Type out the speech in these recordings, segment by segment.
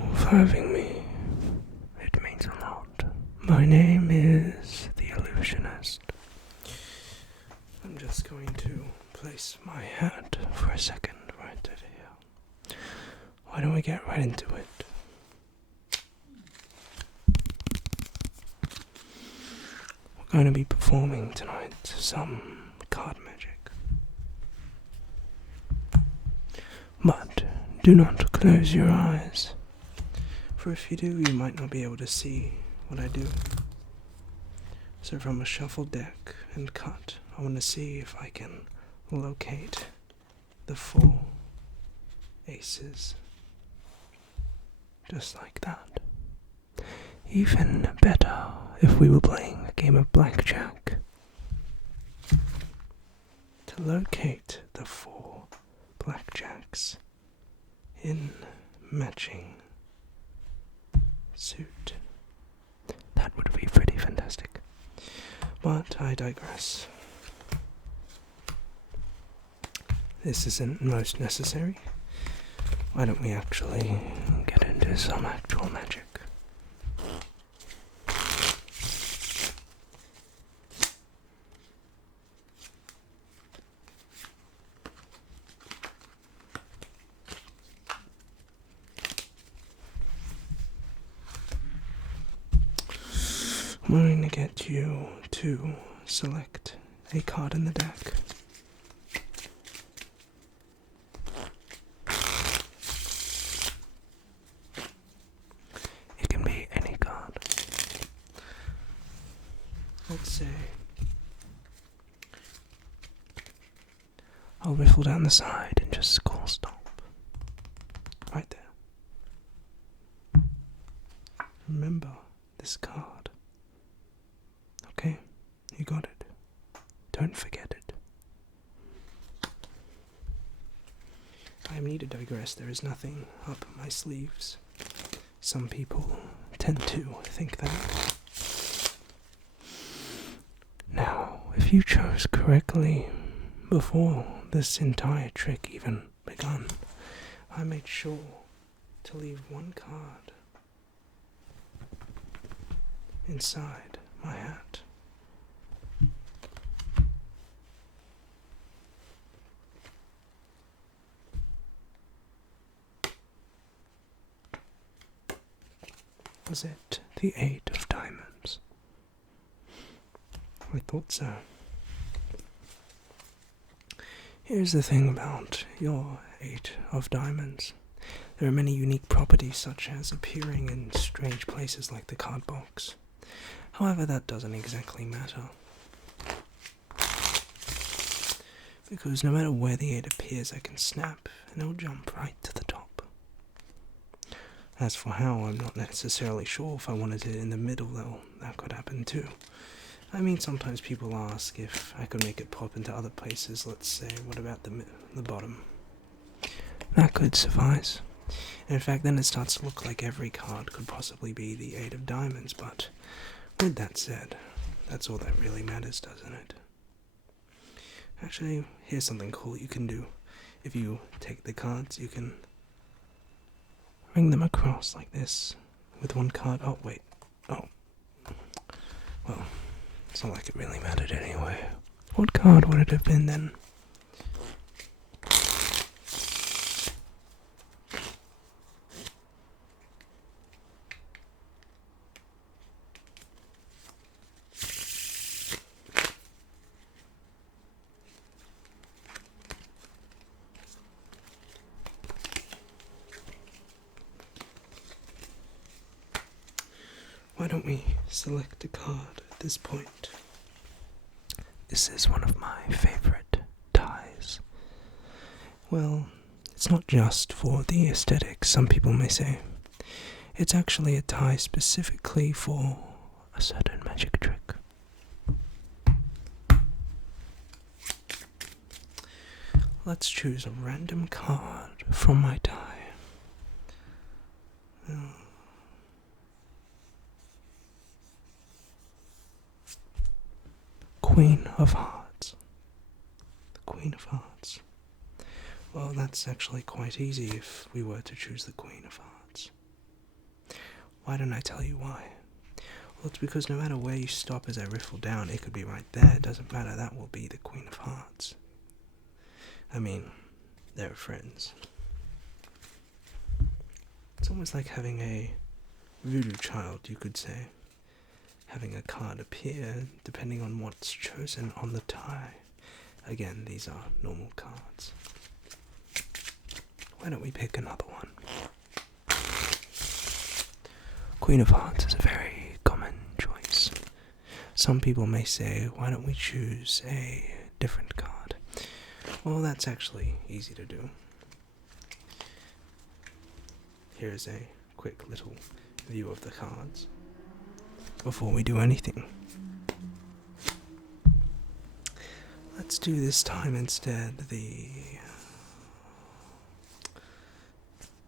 you for having me. It means a lot. My name is the Illusionist. I'm just going to place my hat for a second right over here. Why don't we get right into it? We're going to be performing tonight some card magic. But do not close your eyes, for if you do, you might not be able to see what I do. So from a shuffled deck and cut, I want to see if I can locate the 4 aces. Just like that. Even better if we were playing a game of blackjack. To locate the 4 blackjacks in matching suit. That would be pretty fantastic. But I digress. This isn't most necessary. Why don't we actually get into some actual magic? I'm going to get you to select a card in the deck. It can be any card. Let's say I'll riffle down the side and just call stop. Right there. Remember this card. Okay, you got it. Don't forget it. I need to digress. There is nothing up my sleeves. Some people tend to think that. Now, if you chose correctly before this entire trick even begun, I made sure to leave 1 card inside my hat. Was it the 8 of diamonds? I thought so. Here's the thing about your 8 of diamonds. There are many unique properties, such as appearing in strange places like the card box. However, that doesn't exactly matter. Because no matter where the 8 appears, I can snap and it'll jump right to the top. As for how, I'm not necessarily sure. If I wanted it in the middle, though, that could happen too. I mean, sometimes people ask if I could make it pop into other places. Let's say, what about the bottom? That could suffice. And in fact, then it starts to look like every card could possibly be the 8 of diamonds, but with that said, that's all that really matters, doesn't it? Actually, here's something cool you can do. If you take the cards, you can ring them across like this with 1 card. Oh, wait. Oh. Well, it's not like it really mattered anyway. What card would it have been then? Why don't we select a card at this point? This is one of my favorite ties. Well, it's not just for the aesthetics, some people may say. It's actually a tie specifically for a certain magic trick. Let's choose a random card from my die. Queen of Hearts. The Queen of Hearts. Well, that's actually quite easy if we were to choose the Queen of Hearts. Why don't I tell you why? Well, it's because no matter where you stop as I riffle down, it could be right there. It doesn't matter, that will be the Queen of Hearts. I mean, they're friends. It's almost like having a voodoo child, you could say. Having a card appear depending on what's chosen on the tie. Again, these are normal cards. Why don't we pick another one? Queen of Hearts is a very common choice. Some people may say, why don't we choose a different card? Well, that's actually easy to do. Here's a quick little view of the cards before we do anything. Let's do this time instead the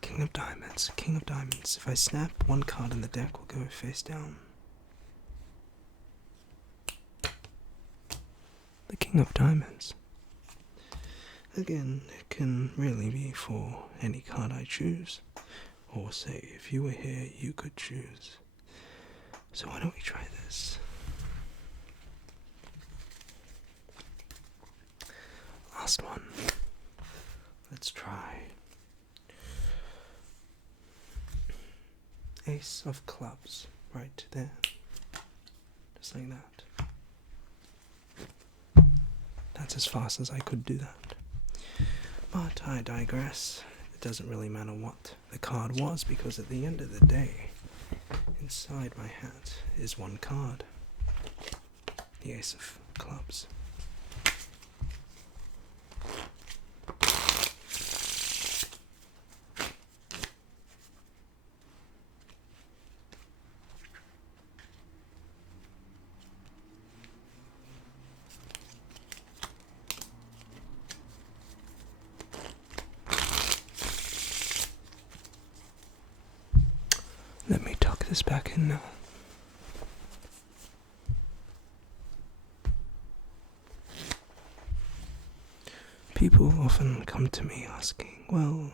King of Diamonds. King of Diamonds. If I snap one card in the deck, we'll go face down. The King of Diamonds. Again, it can really be for any card I choose. Or say, if you were here, you could choose. So why don't we try this? Last one. Let's try Ace of Clubs, right there. Just like that. That's as fast as I could do that. But I digress. It doesn't really matter what the card was, because at the end of the day, inside my hat is one card. The Ace of Clubs. Let me tuck this back in now. People often come to me asking, well,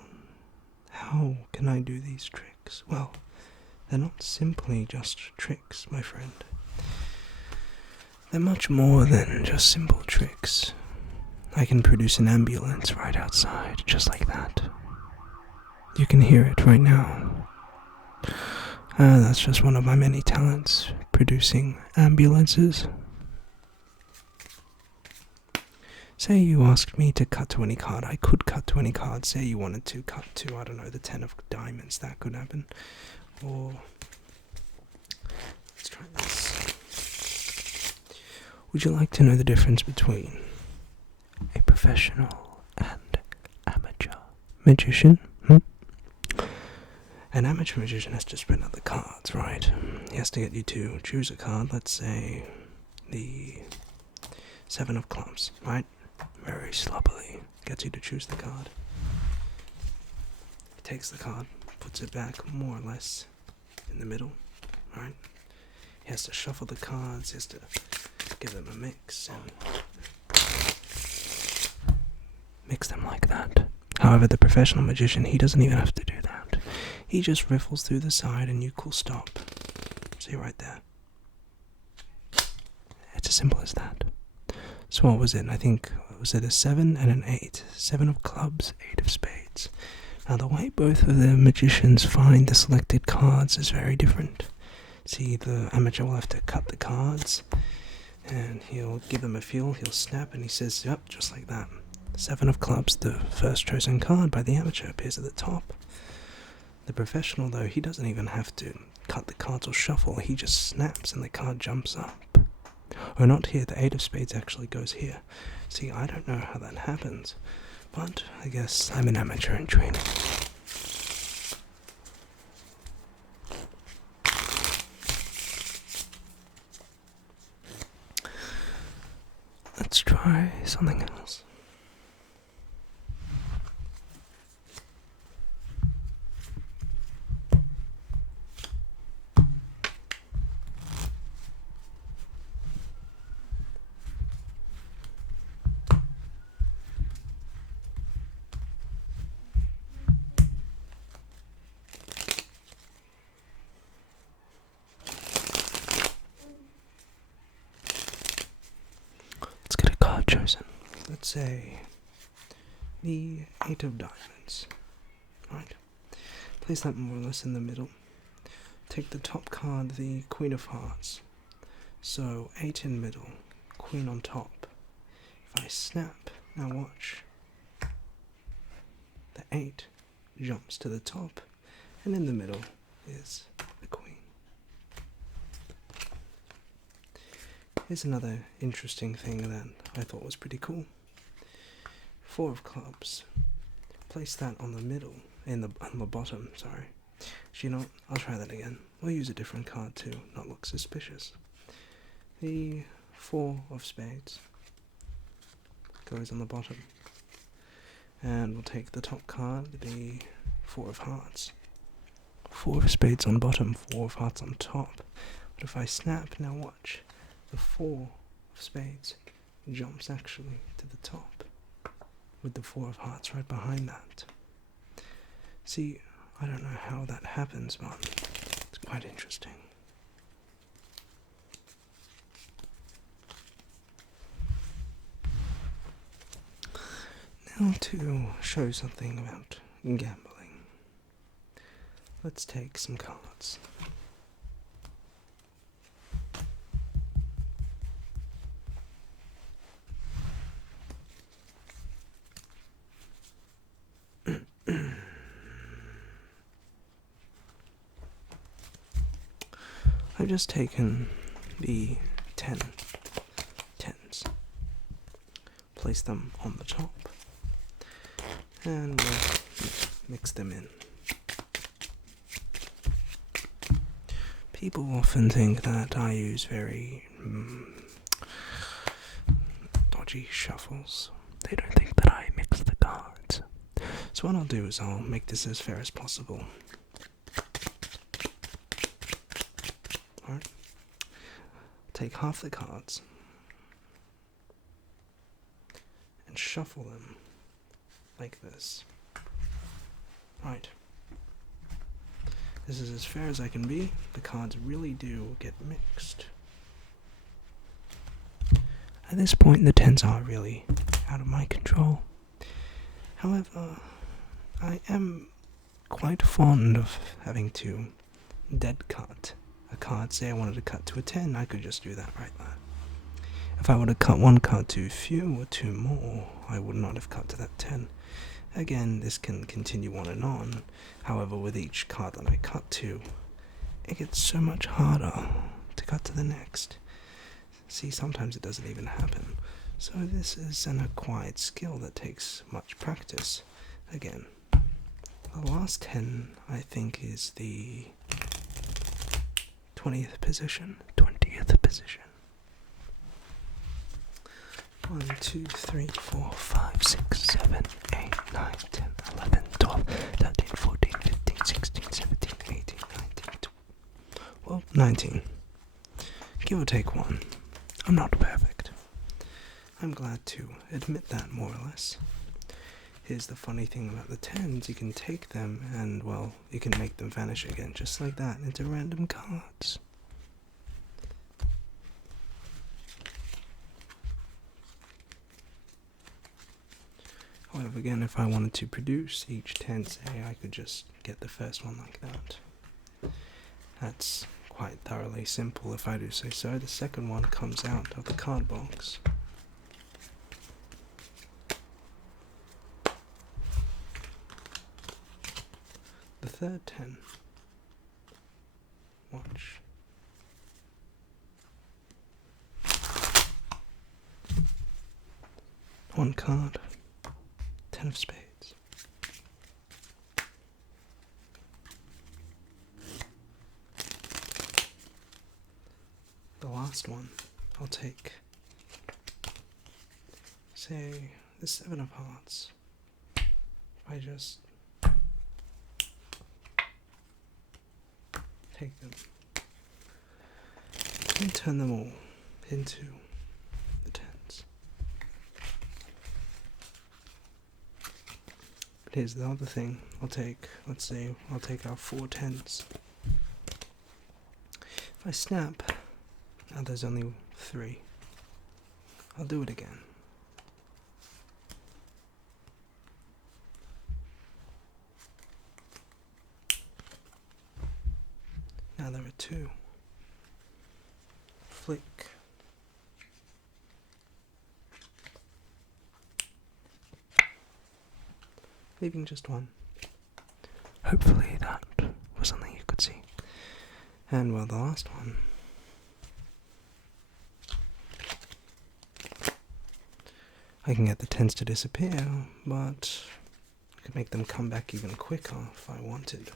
how can I do these tricks? Well, they're not simply just tricks, my friend. They're much more than just simple tricks. I can produce an ambulance right outside, just like that. You can hear it right now. That's just one of my many talents, producing ambulances. Say you asked me to cut to any card, I could cut to any card. Say you wanted to cut to, I don't know, the 10 of Diamonds, that could happen. Or, let's try this. Would you like to know the difference between a professional and amateur magician? An amateur magician has to spread out the cards, right? He has to get you to choose a card, let's say the 7 of Clubs, right? Very sloppily gets you to choose the card. He takes the card, puts it back more or less in the middle, right? He has to shuffle the cards, he has to give them a mix and mix them like that. However, the professional magician, he doesn't even have to do that. He just riffles through the side and you cool stop. See right there. It's as simple as that. So what was it? I think, was it a 7 and an 8? 7 of Clubs, 8 of Spades. Now the way both of the magicians find the selected cards is very different. See, the amateur will have to cut the cards, and he'll give them a feel, he'll snap, and he says, yep, just like that. 7 of Clubs, the first chosen card by the amateur, appears at the top. The professional, though, he doesn't even have to cut the cards or shuffle, he just snaps and the card jumps up. Or not here, the 8 of Spades actually goes here. See, I don't know how that happens, but I guess I'm an amateur in training. Let's try something else. chosen. Let's say the 8 of diamonds. Right. Place that more or less in the middle. Take the top card, the Queen of Hearts. So 8 in middle, Queen on top. If I snap, now watch. The 8 jumps to the top, and in the middle is the Queen. Here's another interesting thing that I thought was pretty cool. 4 of clubs. Place that on the middle, on the bottom, sorry. Actually, you know what? I'll try that again. We'll use a different card to not look suspicious. The 4 of spades goes on the bottom. And we'll take the top card, the 4 of hearts. 4 of spades on bottom, 4 of hearts on top. But if I snap, now watch. The 4 of spades jumps actually to the top, with the 4 of hearts right behind that. See, I don't know how that happens, but it's quite interesting. Now to show something about gambling, let's take some cards. I've just taken the 10s, place them on the top, and mix them in. People often think that I use very dodgy shuffles. They don't think that I mix the cards. So what I'll do is I'll make this as fair as possible. Alright. Take half the cards and shuffle them like this. Right. This is as fair as I can be. The cards really do get mixed. At this point, the 10s are really out of my control. However, I am quite fond of having to dead cut a card. Say I wanted to cut to a 10, I could just do that right there. If I were to cut one card too few or two more, I would not have cut to that 10. Again, this can continue on and on. However, with each card that I cut to, it gets so much harder to cut to the next. See, sometimes it doesn't even happen. So this is an acquired skill that takes much practice. Again, the last 10, I think, is the 20th position. 20th position. 1, 2, 3, 4, 5, 6, 7, 8, 9, 10, 11, 12, 13, 14, 15, 16, 17, 18, 19, 20. Well, 19. Give or take 1. I'm not perfect. I'm glad to admit that, more or less. Here's the funny thing about the 10s, you can take them and, well, you can make them vanish again, just like that, into random cards. However, again, if I wanted to produce each 10, say, I could just get the first one like that. That's quite thoroughly simple, if I do say so. The second one comes out of the card box. The third 10. Watch. One card. 10 of spades. The last one, I'll take, say, the 7 of hearts. I just take them and turn them all into the 10s. But here's the other thing. Let's say I'll take our 4 10s. If I snap, now there's only 3. I'll do it again. Now there are 2. Flick. Leaving just 1. Hopefully that was something you could see. And well, the last one. I can get the 10s to disappear, but I could make them come back even quicker if I wanted.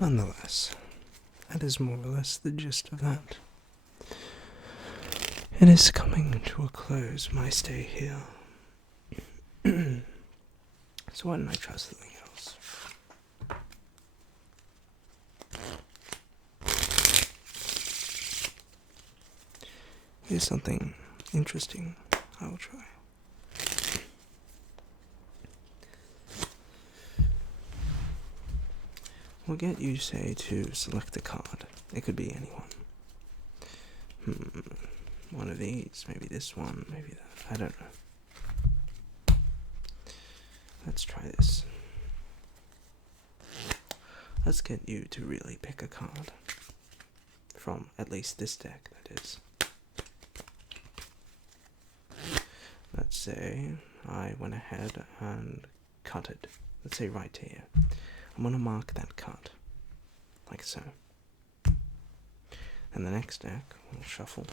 Nonetheless, that is more or less the gist of that. It is coming to a close, my stay here. So why don't I try something else? Here's something interesting I will try. We'll get you, say, to select a card. It could be anyone. One of these, maybe this one, maybe that. I don't know. Let's try this. Let's get you to really pick a card. From at least this deck, that is. Let's say I went ahead and cut it. Let's say right here. I'm going to mark that card. Like so. And the next deck, we'll shuffle.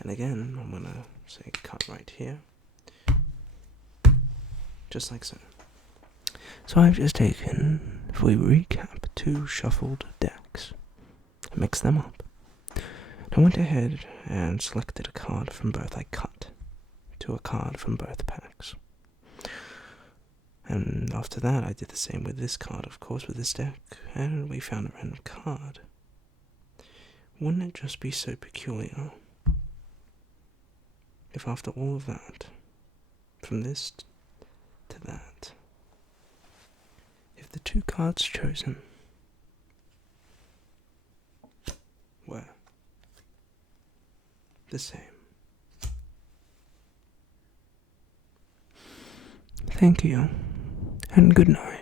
And again, I'm going to say cut right here. Just like so. So I've just taken, if we recap, 2 shuffled decks. Mix them up. I went ahead and selected a card from both I cut to a card from both packs. And after that, I did the same with this card, of course, with this deck, and we found a random card. Wouldn't it just be so peculiar if after all of that, from this to that, if the 2 cards chosen were the same? Thank you, and good night.